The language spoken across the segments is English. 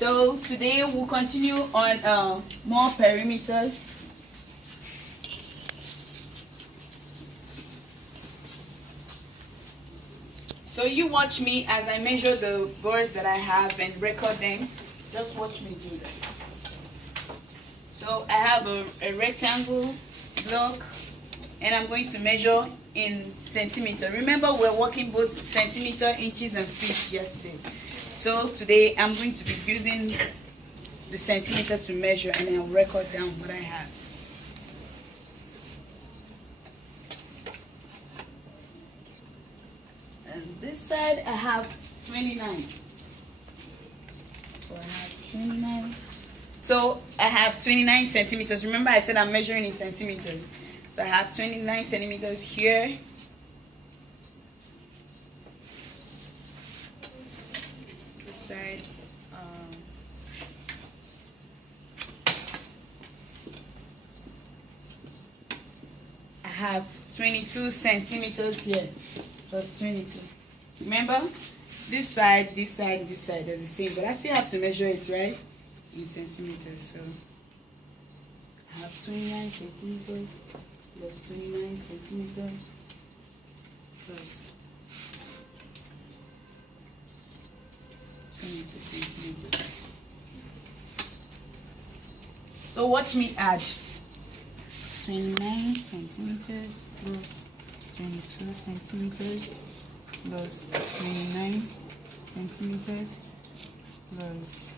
So today we'll continue on more perimeters. So you watch me as I measure the boards that I have and record them. Just watch me do that. So I have a rectangle block and I'm going to measure in centimeter. Remember, we're working both centimeter, inches, and feet yesterday. So today I'm going to be using the centimeter to measure and I'll record down what I have. And this side I have 29. So I have 29. So I have 29 centimeters. Remember I said I'm measuring in centimeters. So I have 29 centimeters here. This side. I have 22 centimeters here. Plus 22. Remember, this side, this side, this side are the same, but I still have to measure it, right? In centimeters. So I have 29 centimeters plus 29 centimeters plus 22 centimeters. So watch me add 29 centimeters plus 22 centimeters plus 29 centimeters plus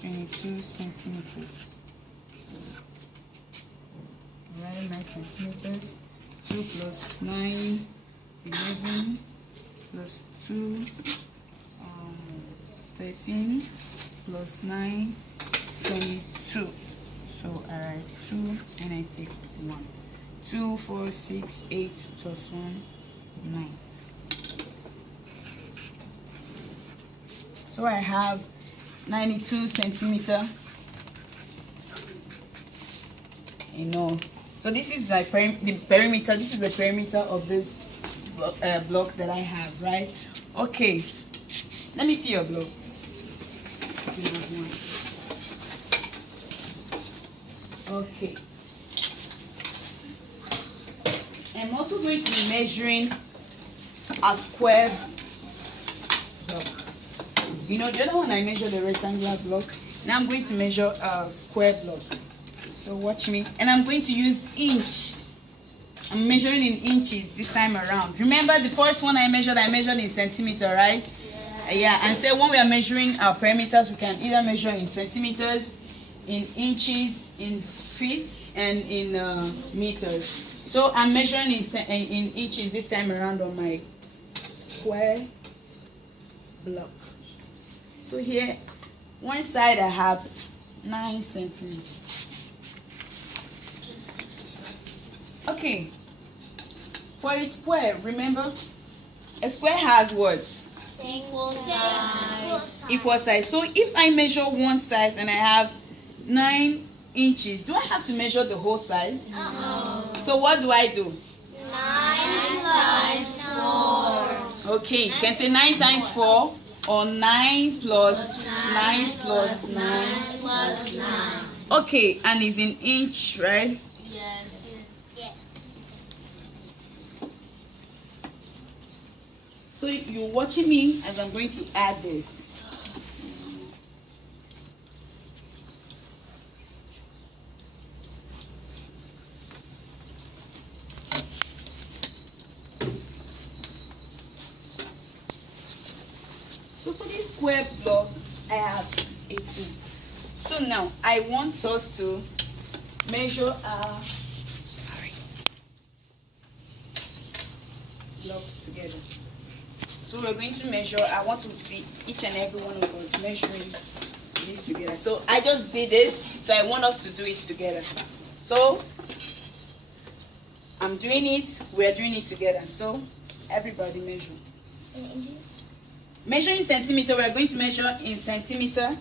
22 centimeters. Right, 9 centimeters. 2 plus 9, 11 plus 2, 13 plus 9, 22. So I write 2 and I take 1. 2, 4, 6, 8 plus 1, 9. So I have 92 centimeter. So this is like the perimeter. This is the perimeter of this block that I have, right? Okay. Let me see your block. Okay. I'm also going to be measuring a square block. The other one I measured the rectangular block. Now I'm going to measure a square block. So watch me. And I'm going to use inch. I'm measuring in inches this time around. Remember the first one I measured in centimeter, right? Yeah. And so when we are measuring our perimeters, we can either measure in centimeters, in inches, in feet, and in meters. So I'm measuring in inches this time around on my square block. So here, one side I have 9 centimeters. Okay. For a square, remember, a square has what? Equal size. Equal size. So if I measure one side and I have 9 inches, do I have to measure the whole side? No. So what do I do? 9 times 4. Okay, you can say 9 times 4 or 9 plus 9 plus 9 plus 9. Okay, and it's in inch, right? Yes. Yes. So you're watching me as I'm going to add this. So for this square block, I have 18. So now I want us to measure our blocks together. So we're going to measure. I want to see each and every one of us measuring this together. So I just did this, so I want us to do it together. So I'm doing it, we're doing it together. So everybody measure. Measure in centimeter, we're going to measure in centimeter.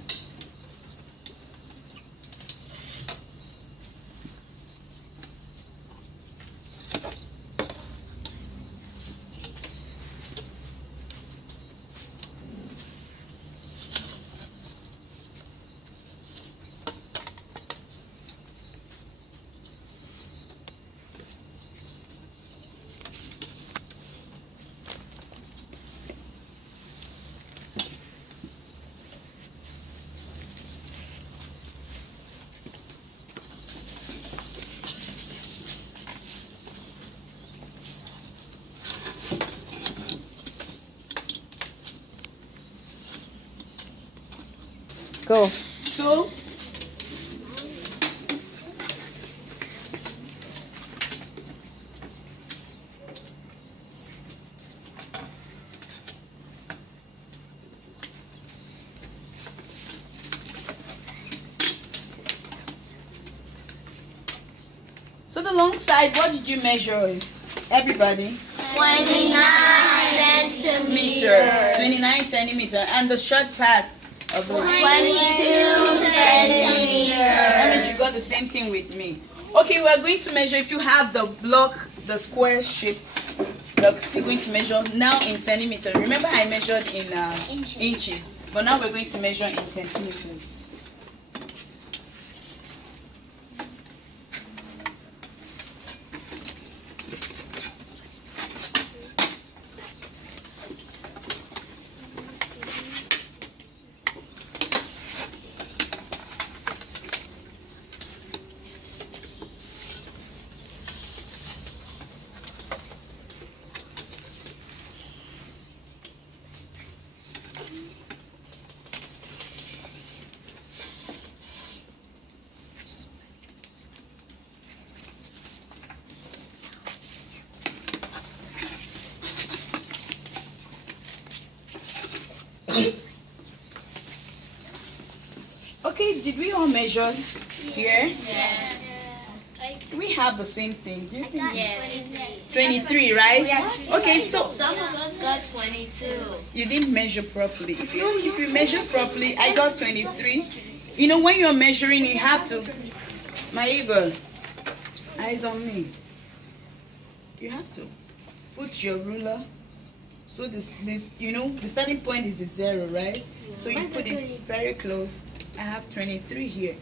Go. So the long side, what did you measure? Everybody? 29 centimeters. 29 centimeters. And the short part of the 22 centimeters. That means you got the same thing with me. Okay, we are going to measure. If you have the block, the square shape, we are still going to measure now in centimeters. Remember I measured in inches, but now we're going to measure in centimeters. Okay, did we all measure here? Yes. We have the same thing. Do you think? Yes. 23, right? Okay, so Some of us got 22. you didn't measure properly. If you measure properly, I got 23. You know, when you're measuring, you have to. My eagle, eyes on me. You have to put your ruler. So the starting point is the 0, right? So you put it very close. I have 23 here.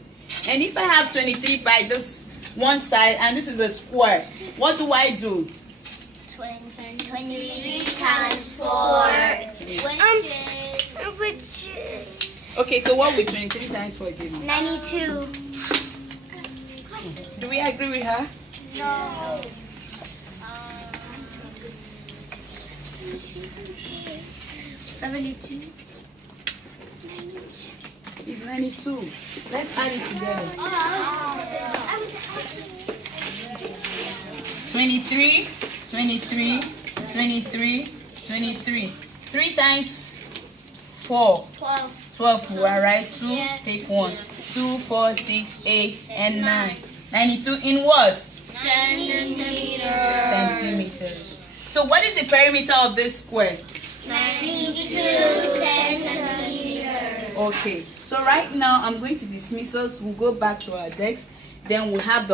And if I have 23 by this one side and this is a square, what do I do? 23 times 4. Which is Okay, so what will 23 times 4 give me? 92. Do we agree with her? No. 72. It's 92. Let's add it together. 23, 23, 23, 23. 3 times 4. 12. 12, right? 2, Yeah. take 1. 2, 4, 6, 8, and 9. 92 in what? Centimeters. Centimeters. So what is the perimeter of this square? 92 centimeters. Okay. So right now I'm going to dismiss us. We'll go back to our decks. Then we have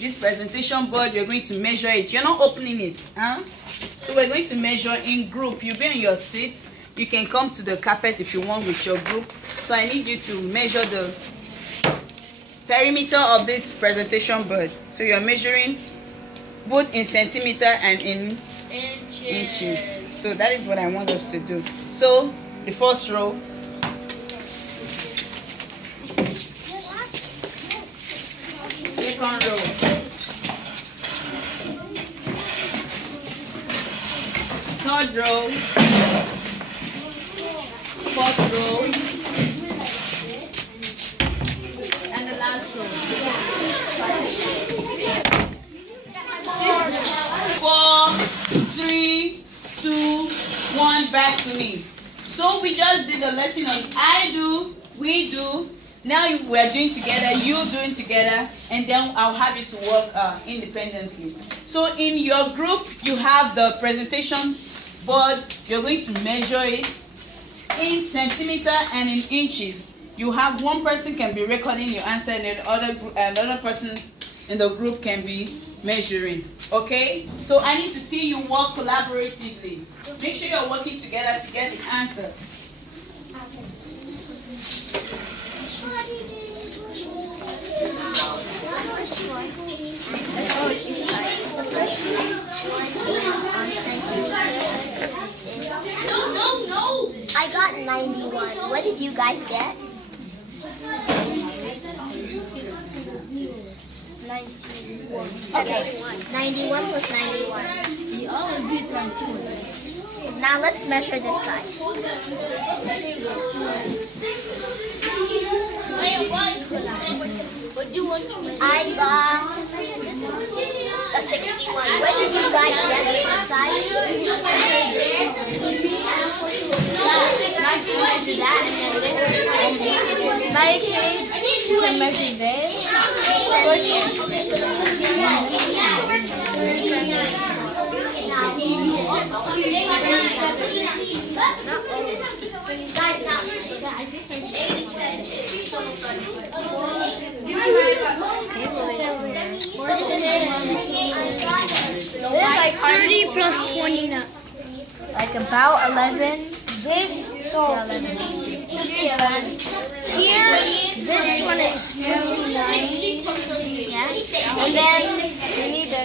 this presentation board. You're going to measure it. You're not opening it, huh? So we're going to measure in group. You'll be on your seats. You can come to the carpet if you want with your group. So I need you to measure the perimeter of this presentation board. So you're measuring both in centimeter and in inches. So that is what I want us to do. So the first row. Second row. Third row. Fourth row. And the last row. 4, 3, 2, 1, back to me. So we just did a lesson on I do, we do. Now we're doing together, you doing together, and then I'll have you to work independently. So in your group, you have the presentation board. You're going to measure it in centimeter and in inches. You have one person can be recording your answer, and another person in the group can be measuring. Okay? So I need to see you work collaboratively. Make sure you're working together to get the answer. No. I got 91. What did you guys get? 91. Okay, 91 plus 91. We all agreed 92. Now let's measure this side. I got a 61. What did you guys get for the side? You can measure this. Like 30 plus 29. Like about 11. This, so here, this one is 59. Yeah. And then we need the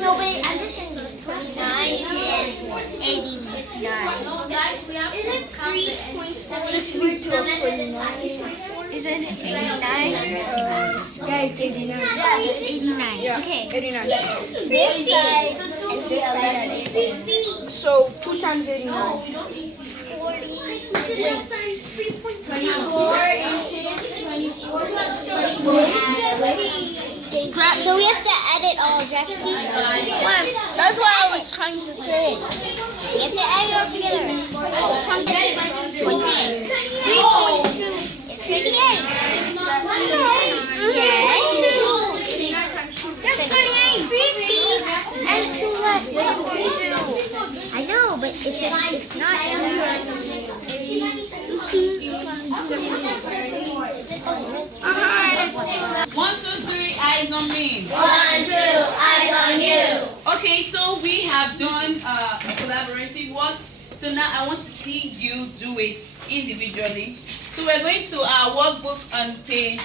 no, wait, I'm just saying 29 is 89. Is it 3.7 plus 29? Is it 89? Yeah, it's 89. Yeah, it's 89. Yeah, Okay. 89. This side and this side are the same. So 2 times 89. 24 inches. 24. So we have to add it all, Jeffy. That's what I was trying to say. We have to add it all together. 20. 3.2 is 38. Yes. That's 38. 3 feet and 2 left. 32. I know, but it's not. One, two, three, eyes on me. 1, 2, eyes on you. Okay, so we have done a collaborative work. So now I want to see you do it individually. So we're going to our workbook on page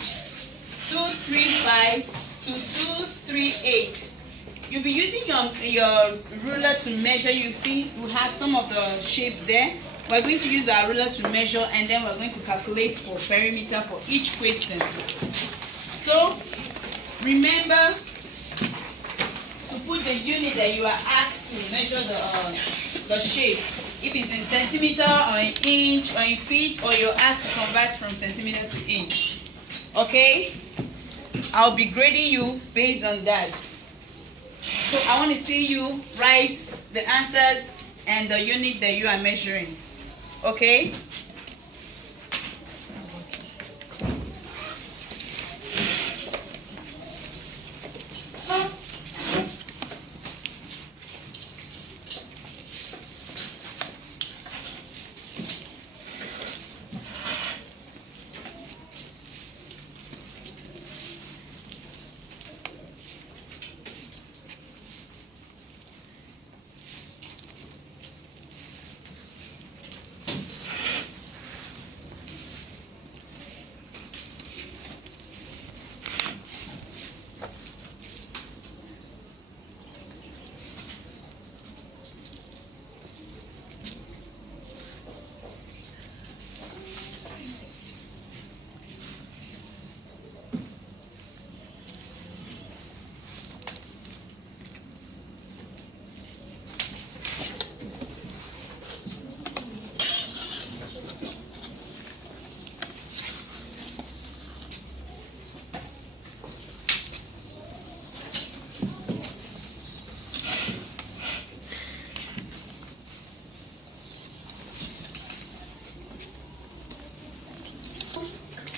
235 to 238. You'll be using your ruler to measure. You see, we have some of the shapes there. We're going to use our ruler to measure, and then we're going to calculate for perimeter for each question. So remember to put the unit that you are asked to measure the shape. If it's in centimeter or in inch or in feet, or you're asked to convert from centimeter to inch. Okay? I'll be grading you based on that. So I want to see you write the answers and the unit that you are measuring. Okay?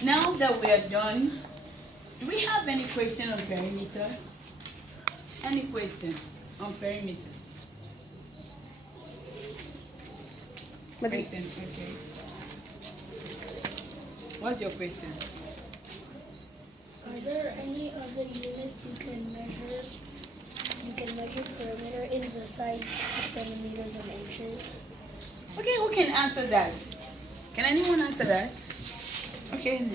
Now that we are done, do we have any question on perimeter? Any question on perimeter? Question, okay. What's your question? Are there any other units you can measure? You can measure perimeter in besides centimeters and inches. Okay, who can answer that? Can anyone answer that? Okay.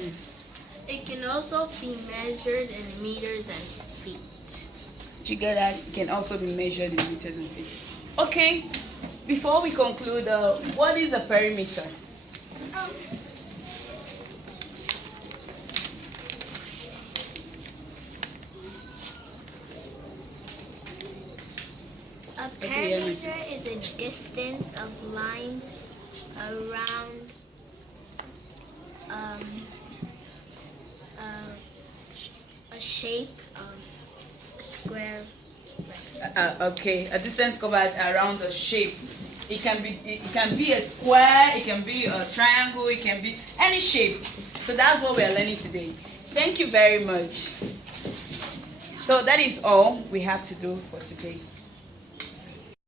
It can also be measured in meters and feet. You get that? It can also be measured in meters and feet. Okay. Before we conclude, what is a perimeter? A perimeter is a distance of lines around a shape of a square rectangle. Okay, a distance covered around a shape. It can be a square, it can be a triangle, it can be any shape. So that's what we are learning today. Thank you very much. So that is all we have to do for today.